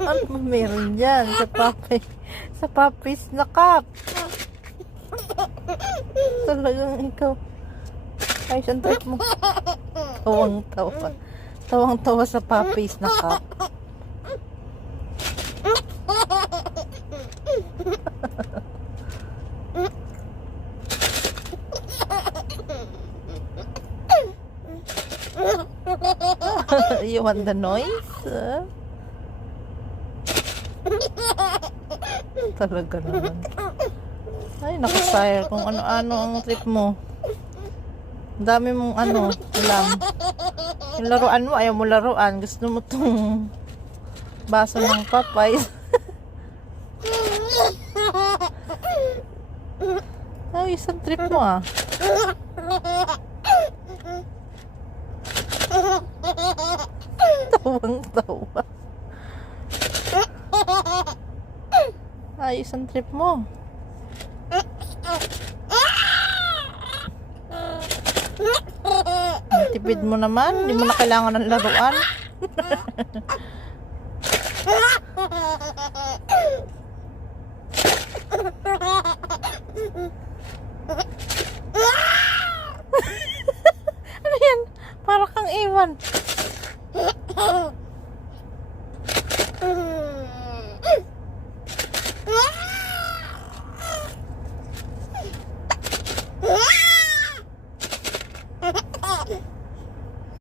Ano ba meron dyan sa papis na cup? Talagang ikaw. Ay, saan trip mo? Tawang-tawa. Tawang-tawa sa papis na cup. You want the noise? Talaga naman. Ay, nakasayar kung ano-ano ang trip mo. Ang dami mong alam. Yung laruan mo, ayaw mo laruan. Gusto mo tong baso ng Popeyes. Ay, isang trip mo ah. Tawang-tawa. Ay, isang trip mo. Tipid mo naman. Hindi mo na kailangan ng laruan.